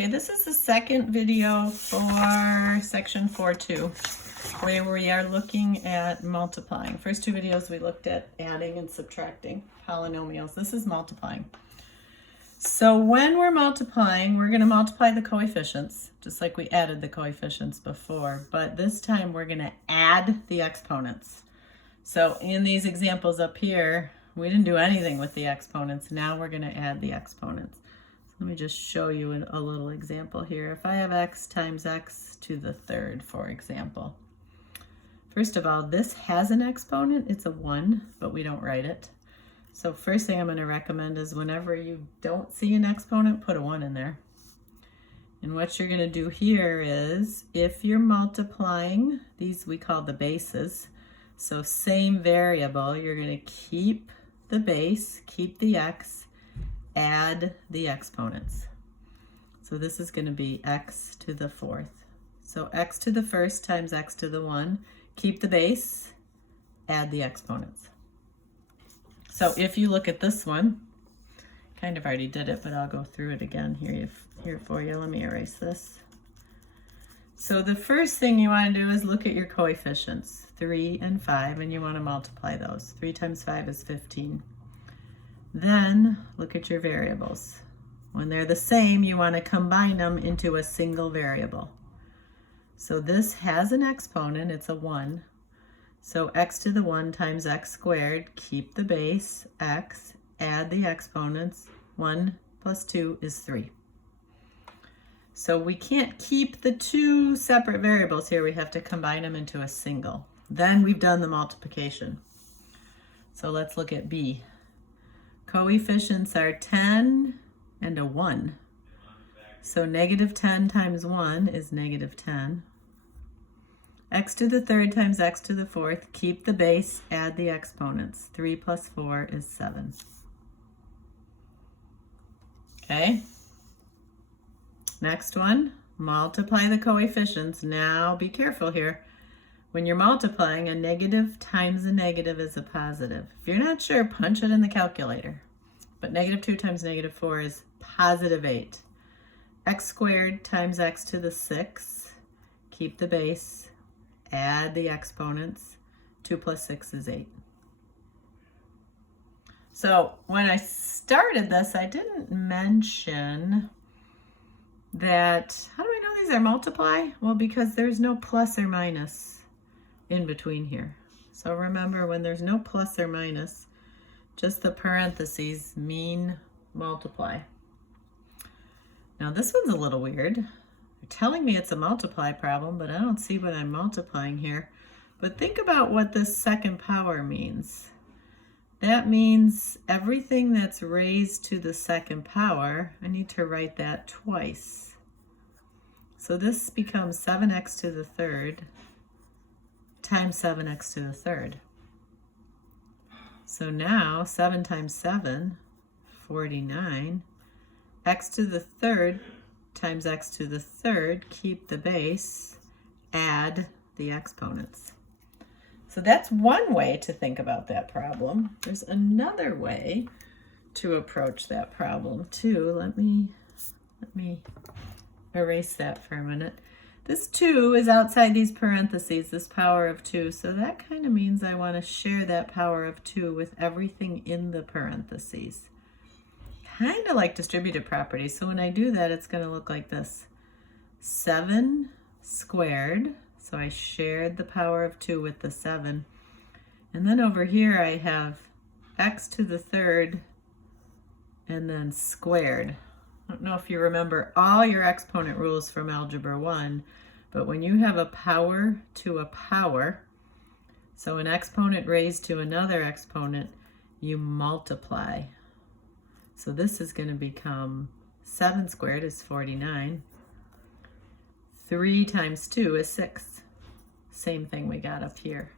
Okay, this is the second video for section 4.2, where we are looking at multiplying. First two videos we looked at adding and subtracting polynomials. This is multiplying. So when we're multiplying, we're going to multiply the coefficients, just like we added the coefficients before, but this time we're going to add the exponents. So in these examples up here, we didn't do anything with the exponents. Now we're going to add the exponents. Let me just show you a little example here. If I have x times x to the third, for example. First of all, this has an exponent. It's a 1, but we don't write it. So first thing I'm going to recommend is whenever you don't see an exponent, put a 1 in there. And what you're going to do here is, if you're multiplying, these we call the bases. So same variable, you're going to keep the base, keep the x, add the exponents. So this is going to be x to the fourth. So x to the first times x to the 1, keep the base, add the exponents. So if you look at this one, kind of already did it, but I'll go through it again here for you. Let me erase this. So the first thing you want to do is look at your coefficients, 3 and 5, and you want to multiply those. 3 times 5 is 15. Then look at your variables. When they're the same, you want to combine them into a single variable. So this has an exponent, it's a 1. So x to the 1 times x squared, keep the base, x, add the exponents. 1 plus 2 is 3. So we can't keep the two separate variables here. We have to combine them into a single. Then we've done the multiplication. So let's look at B. Coefficients are 10 and a 1. So negative 10 times 1 is negative 10. X to the third times x to the fourth, keep the base, add the exponents. 3 plus 4 is 7. Okay. Next one, multiply the coefficients. Now be careful here. When you're multiplying, a negative times a negative is a positive. If you're not sure, punch it in the calculator. But negative 2 times negative 4 is positive 8. X squared times x to the 6. Keep the base, add the exponents. 2 plus 6 is 8. So when I started this, I didn't mention that, how do I know these are multiply? Well, because there's no plus or minus in between here. So remember, when there's no plus or minus, just the parentheses mean multiply. Now this one's a little weird. They're telling me it's a multiply problem, but I don't see what I'm multiplying here. But think about what this second power means. That means everything that's raised to the second power, I need to write that twice. So this becomes 7x to the third times 7x to the third. So now 7 times 7, 49. X to the third times x to the third, keep the base, add the exponents. So that's one way to think about that problem. There's another way to approach that problem too. Let me erase that for a minute. This 2 is outside these parentheses, this power of 2. So that kind of means I want to share that power of 2 with everything in the parentheses. Kind of like distributive properties. So when I do that, it's going to look like this. 7 squared. So I shared the power of 2 with the 7. And then over here I have x to the third and then squared. I don't know if you remember all your exponent rules from Algebra 1, but when you have a power to a power, so an exponent raised to another exponent, you multiply. So this is going to become 7 squared is 49. 3 times 2 is 6. Same thing we got up here.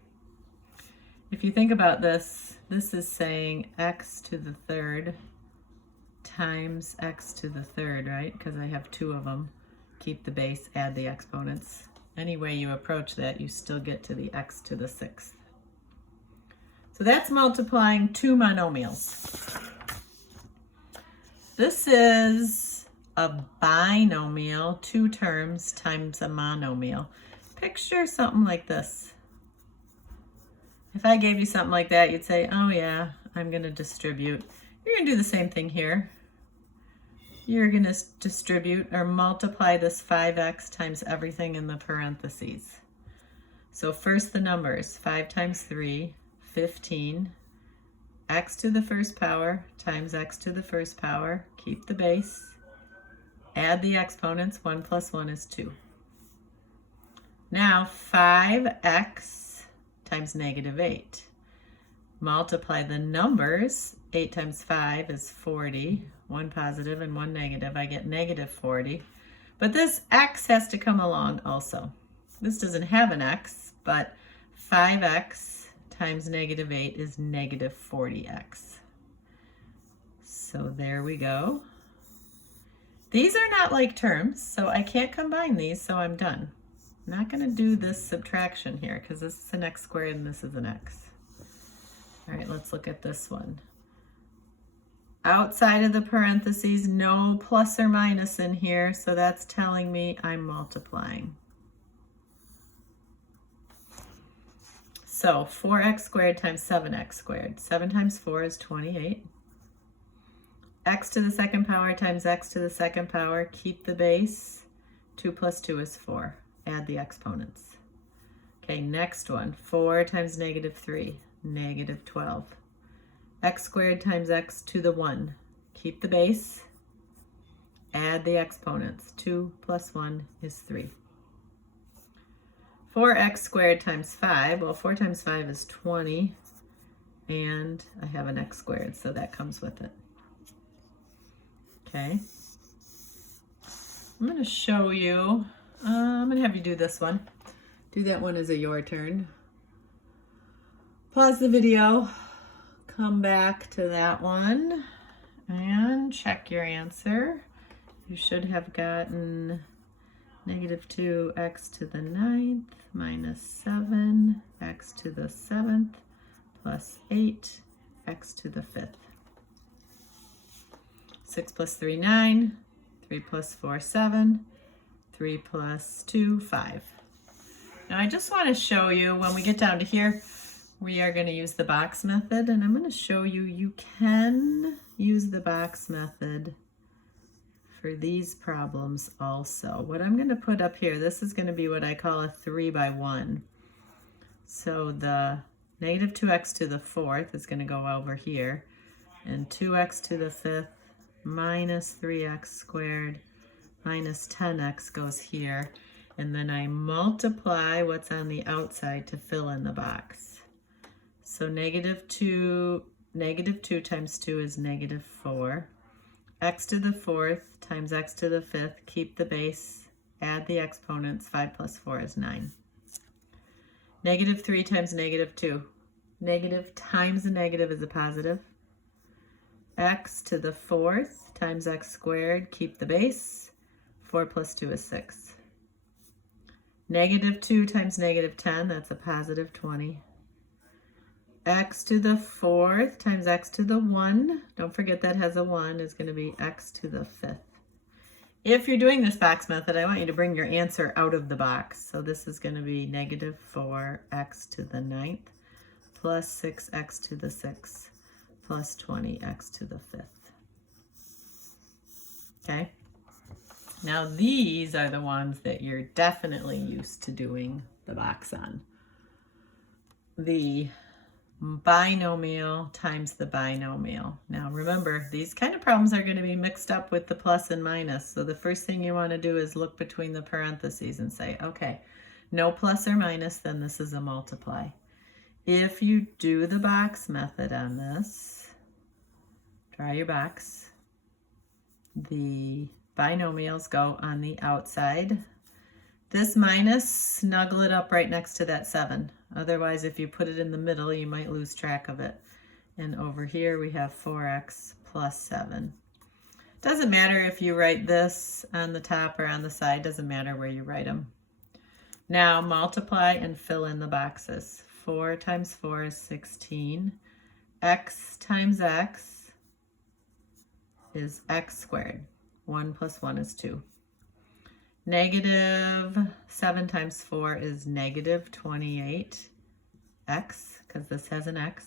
If you think about this, this is saying x to the third times x to the third, right? Because I have 2 of them. Keep the base, add the exponents. Any way you approach that, you still get to the x to the 6th. So that's multiplying two monomials. This is a binomial, 2 terms times a monomial. Picture something like this. If I gave you something like that, you'd say, oh yeah, I'm going to distribute. You're going to do the same thing here. You're going to distribute or multiply this 5x times everything in the parentheses. So first the numbers, 5 times 3, 15, x to the first power times x to the first power, keep the base, add the exponents, 1 plus 1 is 2. Now 5x times negative 8. Multiply the numbers, 8 times 5 is 40, 1 positive and 1 negative, I get negative 40. But this x has to come along also. This doesn't have an x, but 5x times negative 8 is negative 40x. So there we go. These are not like terms, so I can't combine these, so I'm done. I'm not going to do this subtraction here because this is an x squared and this is an x. All right, let's look at this one. Outside of the parentheses, no plus or minus in here, so that's telling me I'm multiplying. So 4x squared times 7x squared. 7 times 4 is 28. X to the second power times x to the second power, keep the base. 2 plus 2 is 4. Add the exponents. Okay, next one. 4 times negative 3, negative 12. X squared times x to the 1. Keep the base. Add the exponents. 2 plus 1 is 3. 4x squared times 5. Well, 4 times 5 is 20. And I have an x squared, so that comes with it. Okay. I'm going to show you. I'm going to have you do this one. Do that one as a your turn. Pause the video. Come back to that one and check your answer. You should have gotten negative 2x to the 9th minus 7, x to the 7th plus 8, x to the 5th. 6 plus 3, 9. 3 plus 4, 7. 3 plus 2, 5. Now I just want to show you when we get down to here, we are going to use the box method, and I'm going to show you you can use the box method for these problems also. What I'm going to put up here, this is going to be what I call a 3 by 1. So the negative 2x to the 4th is going to go over here, and 2x to the 5th minus 3x squared minus 10x goes here, and then I multiply what's on the outside to fill in the box. So negative 2 times 2 is negative 4. X to the 4th times x to the 5th, keep the base, add the exponents, 5 plus 4 is 9. Negative 3 times negative 2. Negative times a negative is a positive. X to the 4th times x squared, keep the base, 4 plus 2 is 6. Negative 2 times negative 10, that's a positive 20. X to the 4th times x to the 1, don't forget that has a 1, is going to be x to the 5th. If you're doing this box method, I want you to bring your answer out of the box. So this is going to be negative 4x to the 9th plus 6x to the 6th plus 20x to the 5th. Okay? Now these are the ones that you're definitely used to doing the box on. The binomial times the binomial. Now remember, these kind of problems are going to be mixed up with the plus and minus. So the first thing you want to do is look between the parentheses and say, okay, no plus or minus, then this is a multiply. If you do the box method on this, draw your box. The binomials go on the outside. This minus, snuggle it up right next to that 7. Otherwise, if you put it in the middle, you might lose track of it. And over here, we have 4x plus 7. Doesn't matter if you write this on the top or on the side. Doesn't matter where you write them. Now, multiply and fill in the boxes. 4 times 4 is 16. X times x is x squared. 1 plus 1 is 2. Negative 7 times 4 is negative 28x, because this has an x.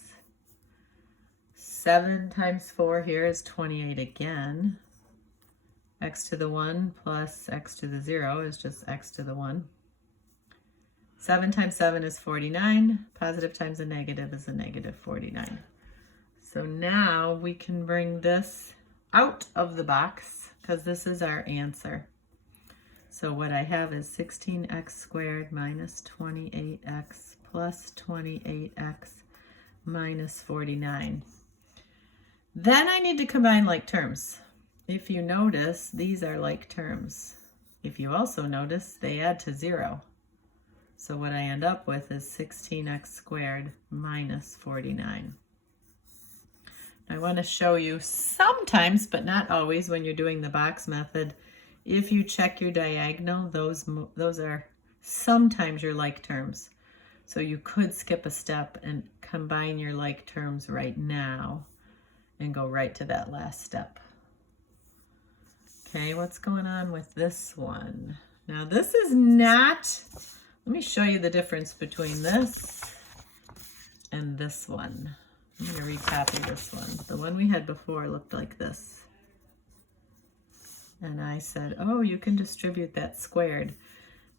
7 times 4 here is 28 again. X to the 1 plus x to the 0 is just x to the 1. 7 times 7 is 49. Positive times a negative is a negative 49. So now we can bring this out of the box because this is our answer. So what I have is 16x squared minus 28x plus 28x minus 49. Then I need to combine like terms. If you notice, these are like terms. If you also notice, they add to 0. So what I end up with is 16x squared minus 49. I want to show you sometimes, but not always, when you're doing the box method, if you check your diagonal, those are sometimes your like terms. So you could skip a step and combine your like terms right now and go right to that last step. Okay, what's going on with this one? Now this is not, let me show you the difference between this and this one. I'm going to recopy this one. The one we had before looked like this. And I said, oh, you can distribute that squared.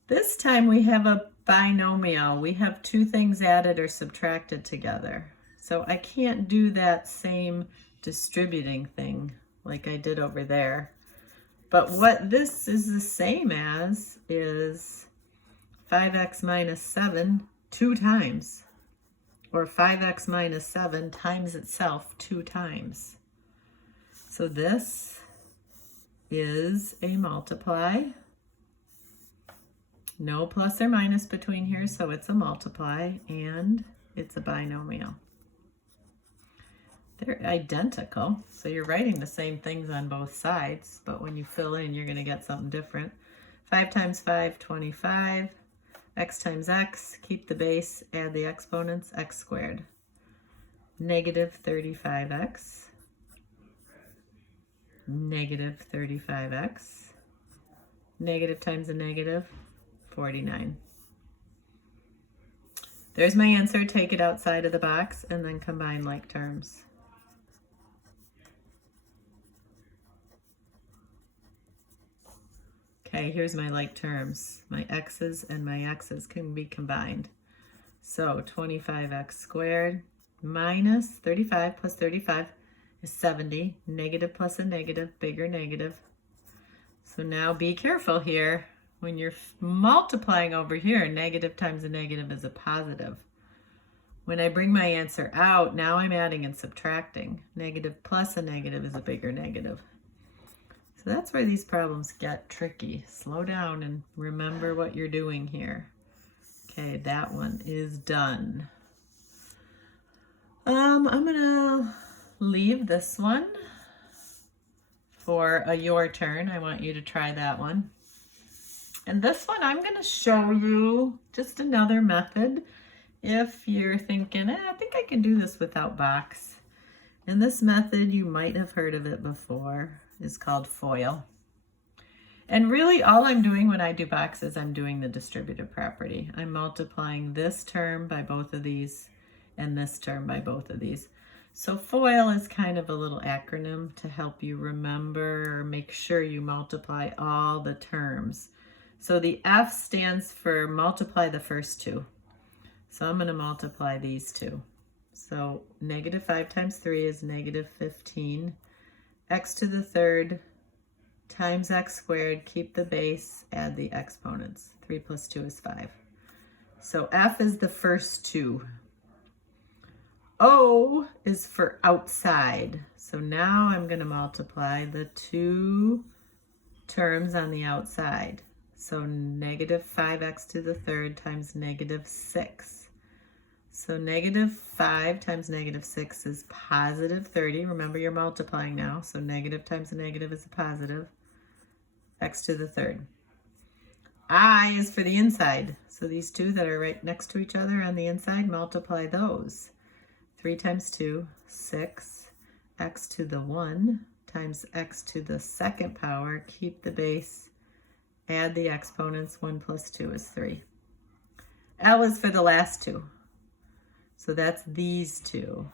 This time we have a binomial. We have two things added or subtracted together. So I can't do that same distributing thing like I did over there. But what this is the same as is 5x minus 7 2 times. Or 5x minus 7 times itself 2 times. So this is a multiply. No plus or minus between here, so it's a multiply, and it's a binomial. They're identical, so you're writing the same things on both sides, but when you fill in, you're going to get something different. 5 times 5, 25. X times x, keep the base, add the exponents, x squared. Negative 35x. Negative 35x. Negative times a negative, 49. There's my answer. Take it outside of the box and then combine like terms. Okay, here's my like terms. My x's and my x's can be combined. So 25x squared minus 35 plus 35 is 70. Negative plus a negative, bigger negative. So now be careful here. When you're multiplying over here, negative times a negative is a positive. When I bring my answer out, now I'm adding and subtracting. Negative plus a negative is a bigger negative. So that's where these problems get tricky. Slow down and remember what you're doing here. Okay, that one is done. I'm gonna leave this one for a your turn. I want you to try that one. And this one, I'm gonna show you just another method. If you're thinking, I think I can do this without box. And this method, you might have heard of it before, is called FOIL. And really all I'm doing when I do boxes, I'm doing the distributive property. I'm multiplying this term by both of these and this term by both of these. So FOIL is kind of a little acronym to help you remember or make sure you multiply all the terms. So the F stands for multiply the first two. So I'm going to multiply these two. So negative 5 times 3 is negative 15. X to the third times x squared, keep the base, add the exponents. 3 plus 2 is 5. So F is the first two. O is for outside. So now I'm going to multiply the two terms on the outside. So negative 5x to the third times negative 6. So negative 5 times negative 6 is positive 30. Remember, you're multiplying now. So negative times a negative is a positive. X to the third. I is for the inside. So these two that are right next to each other on the inside, multiply those. 3 times 2, 6. X to the 1 times x to the second power, keep the base, add the exponents. 1 plus 2 is 3. L is for the last two. So that's these two,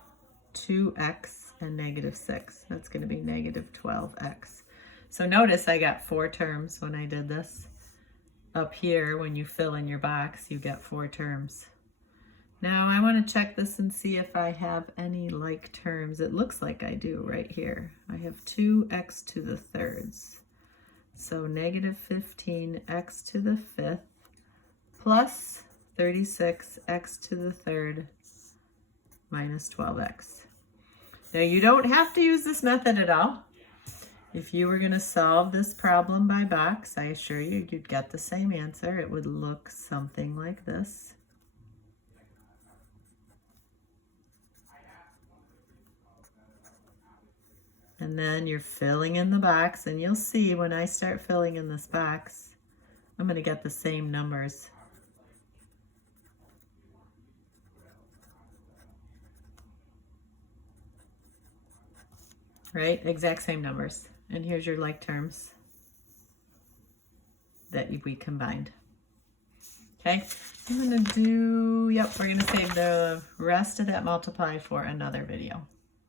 2x and negative 6. That's going to be negative 12x. So notice I got 4 terms when I did this. Up here, when you fill in your box, you get 4 terms. Now I want to check this and see if I have any like terms. It looks like I do right here. I have 2x to the thirds. So negative 15x to the fifth plus 36x to the third minus 12x. Now you don't have to use this method at all. If you were going to solve this problem by box, I assure you, you'd get the same answer. It would look something like this. And then you're filling in the box, and you'll see when I start filling in this box, I'm going to get the same numbers. Right? Exact same numbers. And here's your like terms that we combined. Okay? I'm going to do, we're going to save the rest of that multiply for another video.